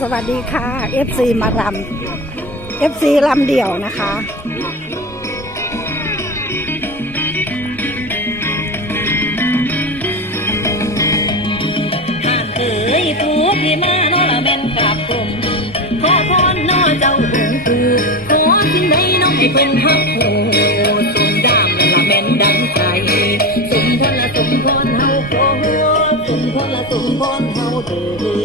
สวัสดีค่ะ FC มารำ FC ลำเดี่ยวนะคะท่านเอ๋ยผู้ที่มาโนละแม่นกราบกลมขอพรนอเจ้าองค์ปู่ขอสิ่งใดน้องให้เพิ่นฮักโหสมดามละแม่นดังใจสมพรละสมพรเฮาขอสมพรละสมพรเฮาเด้อ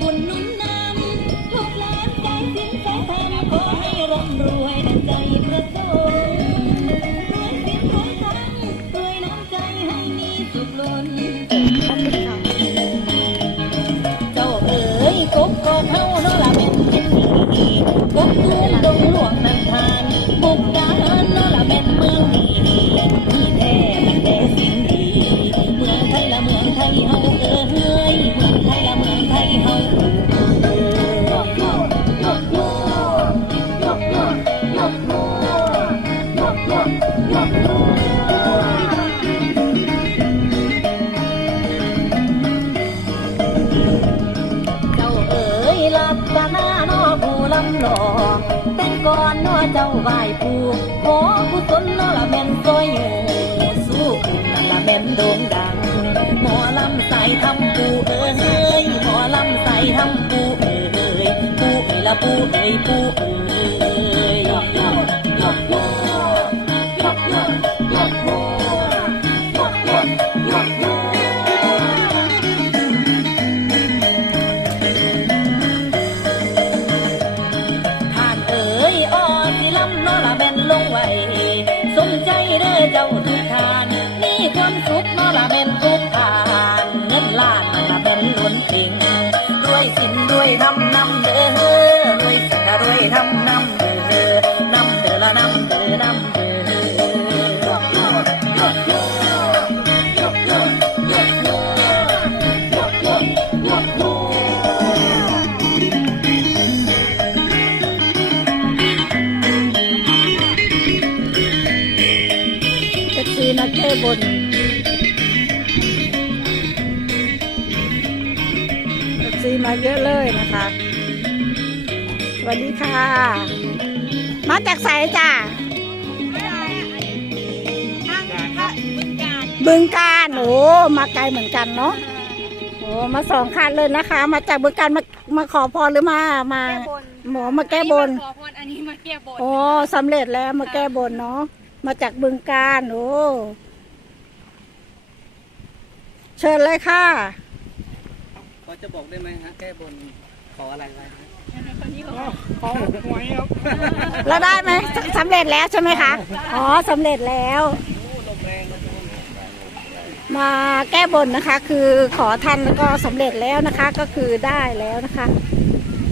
บุญหนุนนำลูกหลานสายสินสายธรรมขอให้ร่ำรวยดังใจประสงค์รวยสินรวยธรรมรวยน้ำใจให้มีสุขล้นเจ้าเอ๋ยกบกอกเฮาเนาะายผู้ขอกุศลเนอละแม่นซอยอยู่สู้ผู้นั่นละแม่นโด่งดัง หมอลำใส่ทำปูเอ๋ยหมอลำใส่ทำปูเอ๋ยปูเอ๋ยละปูเอ๋ยปูเอ๋ย บนซีมาเยอะเลยนะคะ สวัสดีค่ะ มาจากไสายจ้าบึงการโอ้มาไกลเหมือนกันเนาะโอ้มาสองคันเลยนะคะ มาจากบึงการมามาขอพรหรือมามาแก้บนหมอมาแก้บนขอพรอันนี้มาแก้บนโอ้สำเร็จแล้วมาแก้บนเนาะมาจากบึงการโอ้ เชิญเลยค่ะ พอจะบอกได้ไหมฮะแก้บนขออะไรไว้ฮะขอหวยครับแล้วได้ไหมสสำเร็จแล้วใช่ไหมคะ อ๋อสำเร็จแล้วมาแก้บนนะคะ คือขอท่านแล้วก็สำเร็จแล้วนะคะ ก็คือได้แล้วนะคะ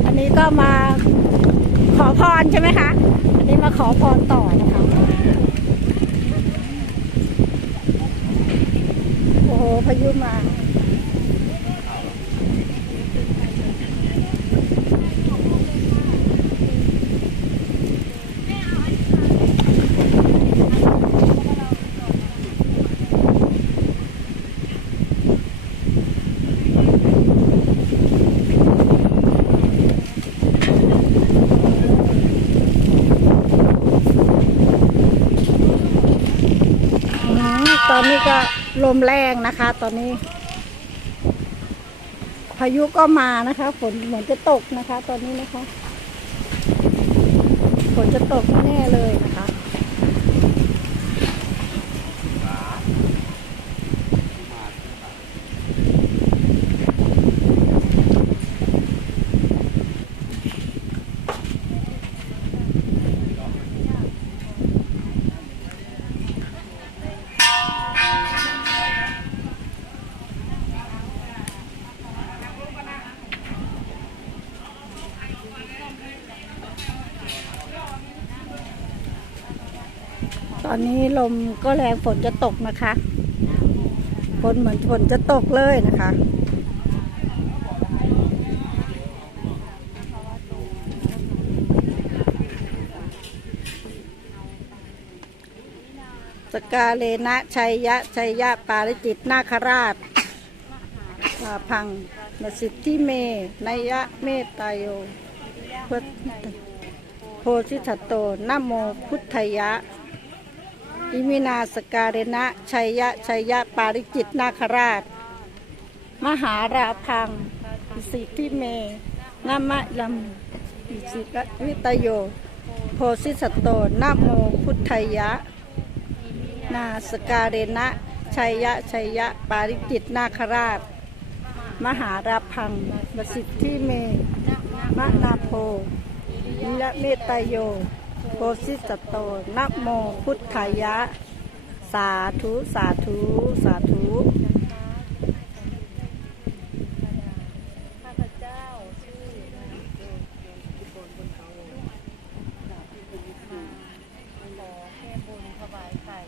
อันนี้ก็มาขอพรใช่ไหมคะ อันนี้มาขอพรต่อนะคะ โอ้โห พายุมา อืมตอนนี้ก็ ลมแรงนะคะ ตอนนี้ พายุก็มานะคะ ฝนเหมือนจะตกนะคะ ตอนนี้นะคะ ฝนจะตกแน่เลยนะคะ ตอนนี้ลมก็แรงฝนจะตกนะคะฝนเหมือนฝนจะตกเลยนะคะ สกาเลนะชัยยะ ชัยยะ ปาริจิตนาคราชลาพังนสิทธิเมนยะเมตตาโยพุทโพธิสัตโตนโมพุทธยะ อิมินาสการณะชัยยะชัยยะปาริจิตนาคราช มหาราพังอิสิทธิเมนามะลัมอิสิกะวิตโย โพธิสตโตนะโมพุทธยะ นาสการณะชัยยะชัยยะปาริจิตนาคราช มหาราพังบสิทธิเมมะนาโพนิละเมตโย โพธิสัตโตนะโมพุทธายะ สาธุสาธุ สาธุข้าพเจ้าชื่อขอแค่บุญถวายไข่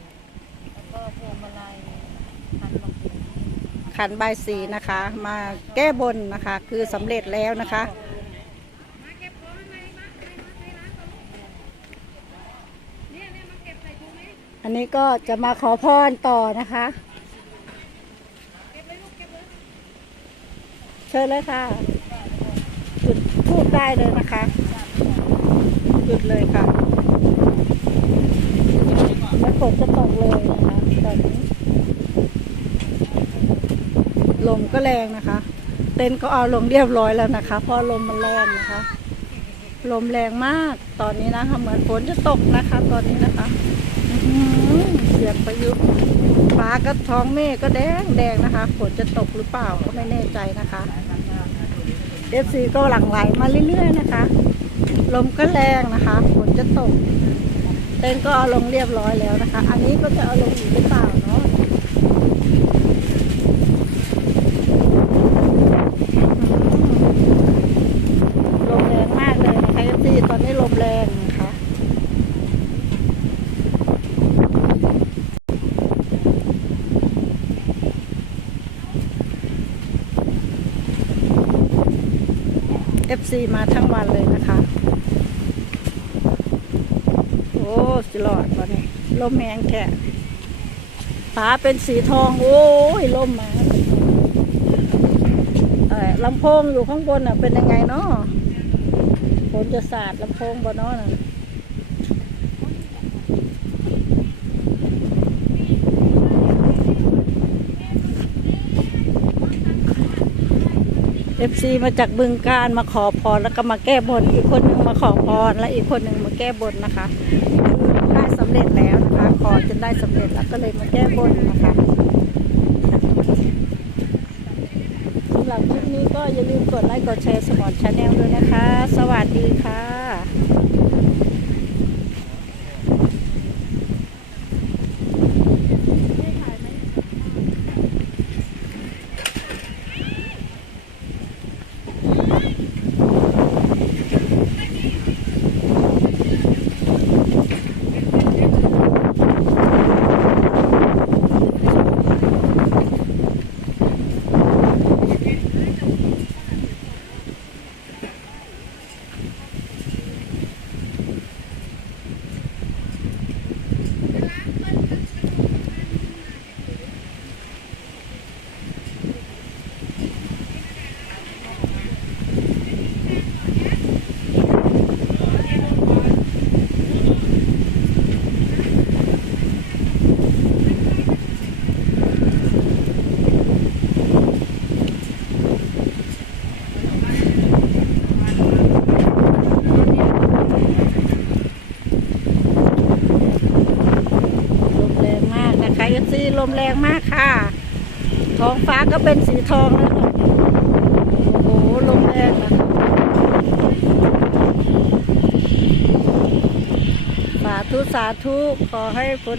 แล้วก็พวงมาลัยพันดอกไม้ขันใบายสีนะคะ มาแก้บนนะคะ คือสำเร็จแล้วนะคะ นนี้ก็จะมาขอพรต่อนะคะ เชิญเลยค่ะจุดทูบได้เลยนะคะจุดเลยค่ะแล้วฝนจะตกเลยนะคะตอนนี้ ลมก็แรงนะคะ เต็นท์ก็เอาลงเรียบร้อยแล้วนะคะ เพราะลมมันแรงนะคะ ลมแรงมากตอนนี้นะคะ เหมือนฝนจะตกนะคะ ตอนนี้นะคะ เสียงประยุกต์ฟ้าก็ท้องเมฆก็แดงแดงนะคะฝนจะตกหรือเปล่าก็ไม่แน่ใจนะคะเอฟซีก็หลั่งไหลมาเรื่อย ๆ นะคะ ลมก็แรงนะคะฝนจะตก เต็นก็เอาลงเรียบร้อยแล้วนะคะ อันนี้ก็จะเอาลงอีกหรือเปล่าเนาะ ลมแรงมากเลยนะคะพี่ตอนนี้ลมแรงนะคะ FC มาทั้งวันเลยนะคะ โอ้สิหลอดวันนี้ลมแรงแค่ฟ้าเป็นสีทอง โอ้ยลมมาลำโพงอยู่ข้างบนน่ะเป็นยังไงเนาะฝนจะสาดลำโพงบนเนาะ เอฟซีมาจากบึงการมาขอพรแล้วก็มาแก้บน อีกคนหนึ่งมาขอพรและอีกคนหนึ่งมาแก้บนนะคะได้สำเร็จแล้วนะคะขอจนได้สำเร็จแล้วก็เลยมาแก้บนนะคะสำหรับคลิปนี้ก็อย่าลืมกดไลค์กดแชร์สมอนชาแนลด้วยนะคะสวัสดีค่ะ ลมแรงมากนะคะยซี ลมแรงมากค่ะ ท้องฟ้าก็เป็นสีทองแล้วนะโอ้โห ลมแรงนะคะสาธุ สาธุ ขอให้ฝน